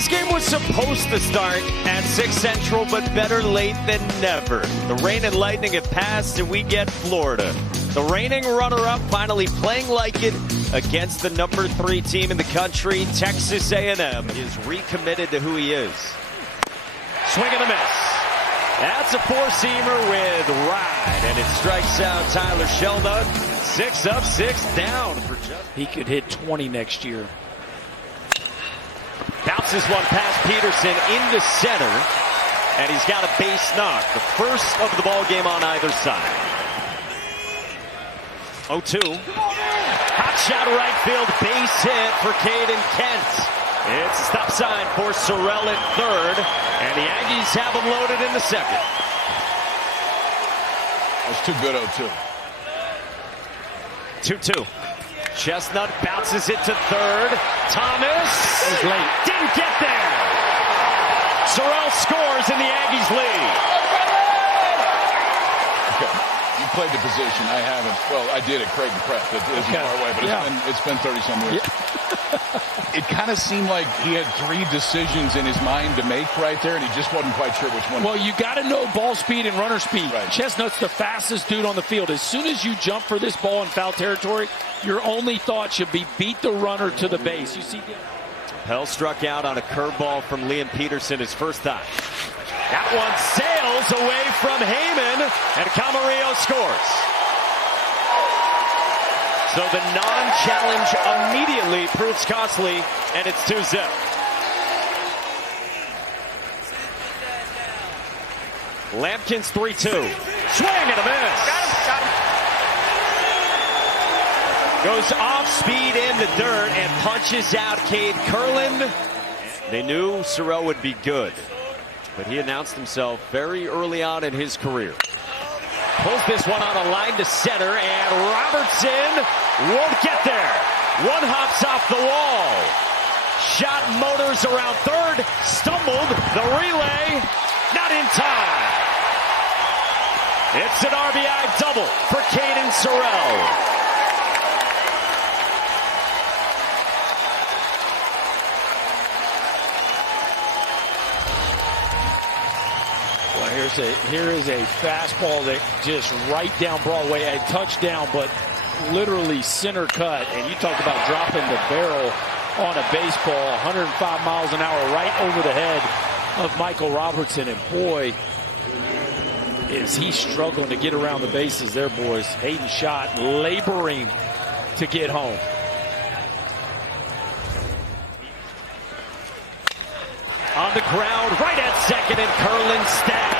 This game was supposed to start at 6 Central, but better late than never. The rain and lightning have passed, and we get Florida. The reigning runner-up finally playing like it against the number 3 team in the country. Texas A&M is recommitted to who he is. Swing and a miss. That's a 4-seamer with ride, and it strikes out Tyler Sheldon. 6 up, 6 down for Justin. He could hit 20 next year. Bounces one past Peterson into center, and he's got a base knock. The first of the ball game on either side. 0-2. Hot shot right field, base hit for Caden Kent. It's a stop sign for Sorrell at third, and the Aggies have him loaded in the second. That's too good, 0-2. 2-2. Chestnut bounces it to third. Thomas is late. Didn't get there. Sorrell scores and the Aggies lead. Okay. You played the position. I haven't. Well, I did at Creighton Prep. It isn't far away, but it's been 30-some years. Yeah. It kind of seemed like he had 3 decisions in his mind to make right there, and he just wasn't quite sure which one. Well, you got to know ball speed and runner speed. Right. Chestnut's the fastest dude on the field. As soon as you jump for this ball in foul territory, your only thought should be beat the runner to the base. You see, Pell struck out on a curveball from Liam Peterson his first time. That one sails away from Heyman, and Camarillo scores. So the non-challenge immediately proves costly, and it's 2-0. Lampkins 3-2. Swing and a miss. Got him. Goes off speed in the dirt and punches out Cade Curlin. They knew Sorrell would be good, but he announced himself very early on in his career. Pulls this one on a line to center, and Robertson won't get there. One hops off the wall. Shot motors around third, stumbled, the relay, not in time. It's an RBI double for Caden Sorrell. Here is a fastball that just right down Broadway, a touchdown, but literally center cut. And you talk about dropping the barrel on a baseball, 105 miles an hour right over the head of Michael Robertson. And boy, is he struggling to get around the bases there, boys. Hayden Schott laboring to get home. On the ground, right at second, and Curlin stabs.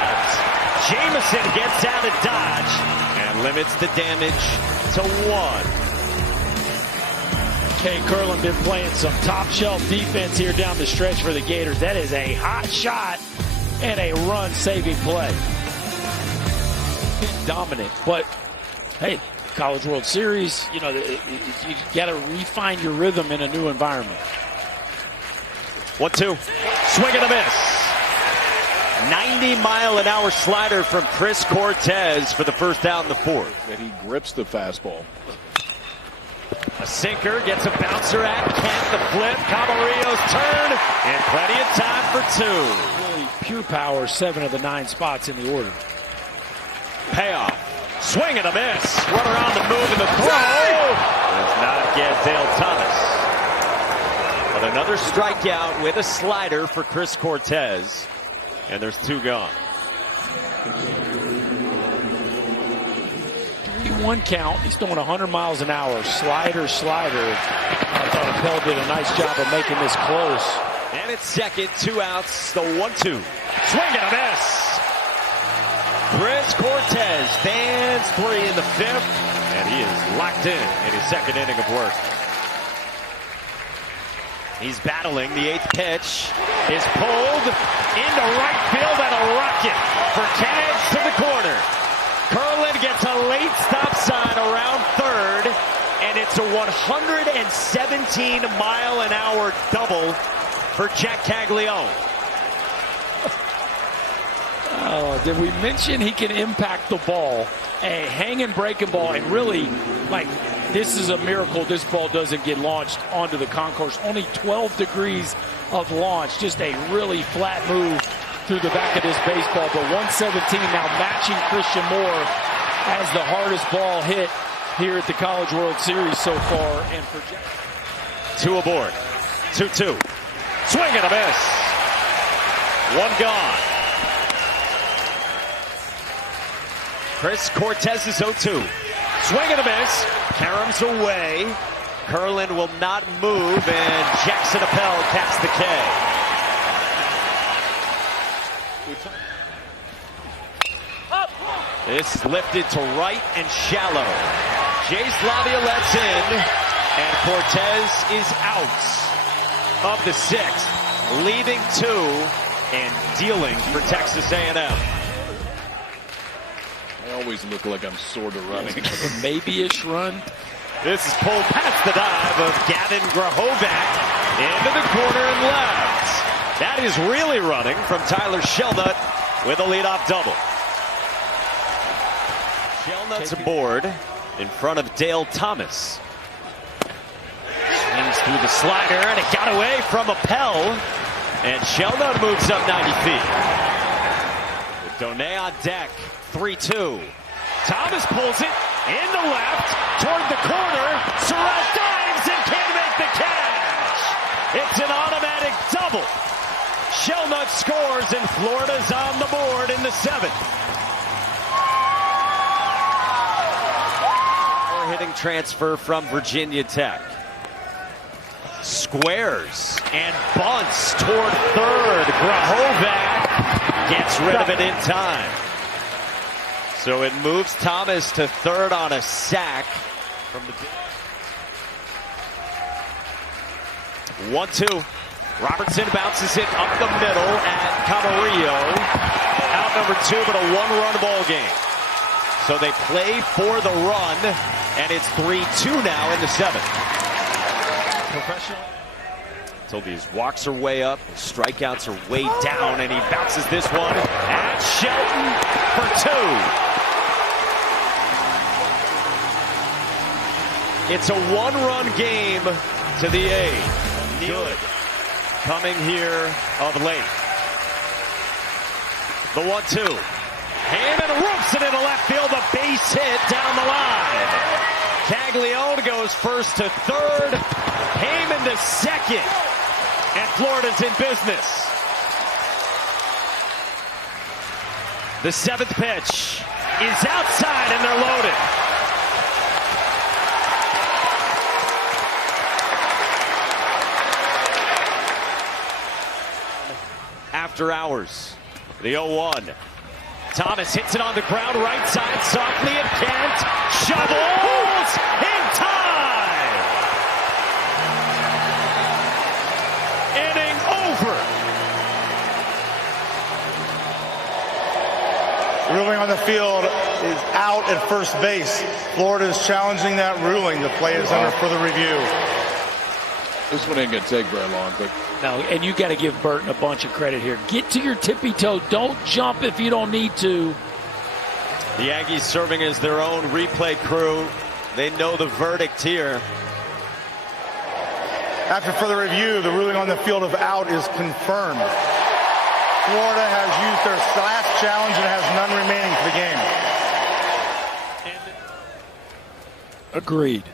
Jamison gets out of dodge and limits the damage to 1. Cade Curlin been playing some top-shelf defense here down the stretch for the Gators. That is a hot shot and a run-saving play. Dominant, but hey, College World Series, you know, you got to refine your rhythm in a new environment. 1-2. Swing and a miss. 90-mile-an-hour slider from Chris Cortez for the first out in the 4th. That he grips the fastball. A sinker gets a bouncer at Kent. The flip. Camarillo's turn. And plenty of time for 2. Really pure power, 7 of the 9 spots in the order. Payoff. Swing and a miss. Runner on the move and the throw. Does not get Dale Thomas. But another strikeout with a slider for Chris Cortez. And there's 2 gone. 3-1 count. He's throwing 100 miles an hour. Slider. I thought Appel did a nice job of making this close. And it's second, 2 outs, the 1-2. Swing and a miss. Chris Cortez fans 3 in the 5th, and he is locked in his second inning of work. He's battling. The 8th pitch is pulled into right field, and a rocket for Cags to the corner. Curlin gets a late stop sign around third, and it's a 117-mile-an-hour double for Jack Caglione. Oh, did we mention he can impact the ball? A hanging breaking ball, and really, like, this is a miracle this ball doesn't get launched onto the concourse. Only 12 degrees of launch. Just a really flat move through the back of this baseball. But 117 now matching Christian Moore as the hardest ball hit here at the College World Series so far. And two aboard. 2-2. Swing and a miss. One gone. Chris Cortez is 0-2. Swing and a miss. Karams away. Curlin will not move, and Jackson Appel taps the K. This is lifted to right and shallow. Jace Laviolette's in, and Cortez is out of the sixth, leaving 2 and dealing for Texas A&M. I always look like I'm sort of running. Maybe-ish run. This is pulled past the dive of Gavin Grahovac into the corner and left. That is really running from Tyler Shelnut with a leadoff double. Shelnut's aboard in front of Dale Thomas. Swings through the slider, and it got away from Appel. And Shelnut moves up 90 feet. With Donay on deck, 3-2. Thomas pulls it in the left toward the corner. Sorrell dives and can't make the catch. It's an automatic double. Shelnut scores, and Florida's on the board in the 7th. Hitting transfer from Virginia Tech. Squares and bunts toward third. Grahovac gets rid of it in time. So it moves Thomas to third on a sack from the 1-2. Robertson bounces it up the middle at Camarillo. Out number 2, but a one-run ball game. So they play for the run, and it's 3-2 now in the 7th. Professional. Told you his walks are way up, his strikeouts are way down, and he bounces this one at Shelton for 2. It's a one-run game to the 8th. Good. Coming here of late. The 1-2. Heyman ropes it into left field, a base hit down the line. Caglione goes first to third, Heyman to second, and Florida's in business. The 7th pitch is outside, and they're loaded. After hours, the 0-1. Thomas hits it on the ground, right side, softly at Kent. Shovels in time. Inning over. Ruling on the field is out at first base. Florida is challenging that ruling. The play is under further review. This one ain't going to take very long, but no, and you got to give Burton a bunch of credit here. Get to your tippy toe. Don't jump if you don't need to. The Aggies serving as their own replay crew. They know the verdict here. After further review, the ruling on the field of out is confirmed. Florida has used their last challenge and has none remaining for the game. Agreed.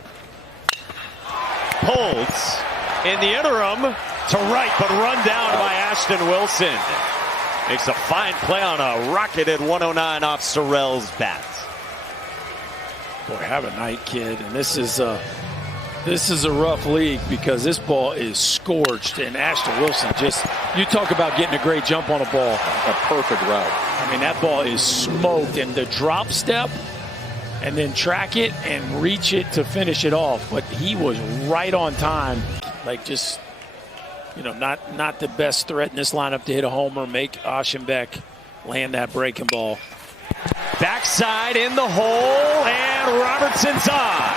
Pulls in the interim to right, but run down by Ashton Wilson. Makes a fine play on a rocketed 109 off Sorrell's bat. Boy, have a night, kid. And this is a rough league because this ball is scorched, and Ashton Wilson just, you talk about getting a great jump on a ball. a perfect route. I mean, that ball is smoked, and the drop step and then track it and reach it to finish it off. But he was right on time, like just, you know, not the best threat in this lineup to hit a homer, make Aschenbeck land that breaking ball. Backside in the hole, and Robertson's on.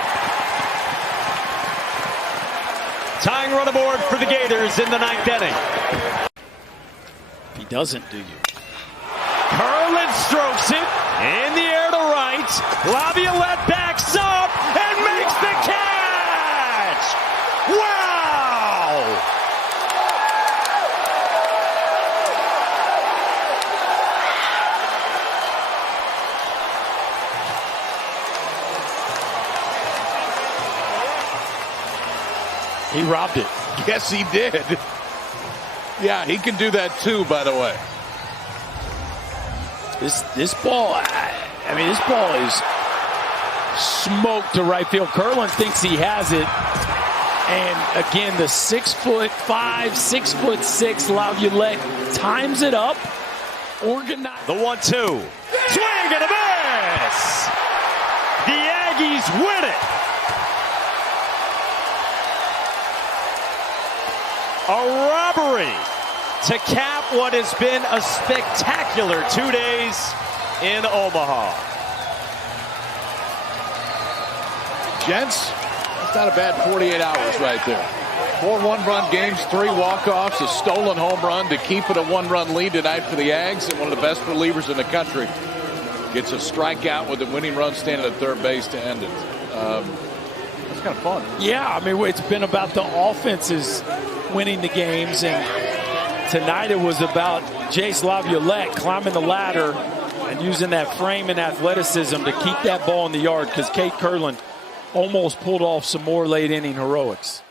Tying run aboard for the Gators in the 9th inning. He doesn't, do you? Curlin strokes it in the air to right. Laviolette backs up and makes the catch. Wow! He robbed it. Yes, he did. Yeah, he can do that too, by the way. This ball, I mean, this ball is smoked to right field. Curlin thinks he has it. And again, the 6'5", 6'6" Laviolette times it up. Organized. The 1-2. Swing and a miss. The Aggies win it. A robbery to cap what has been a spectacular 2 days in Omaha. Gents, that's not a bad 48 hours right there. 4 one-run games, 3 walk-offs, a stolen home run to keep it a 1-run lead tonight for the Aggies, and one of the best relievers in the country gets a strikeout with a winning run standing at third base to end it. It's kind of fun. Yeah, I mean, it's been about the offenses winning the games, and tonight it was about Jace Laviolette climbing the ladder and using that frame and athleticism to keep that ball in the yard, because Kate Curlin almost pulled off some more late inning heroics.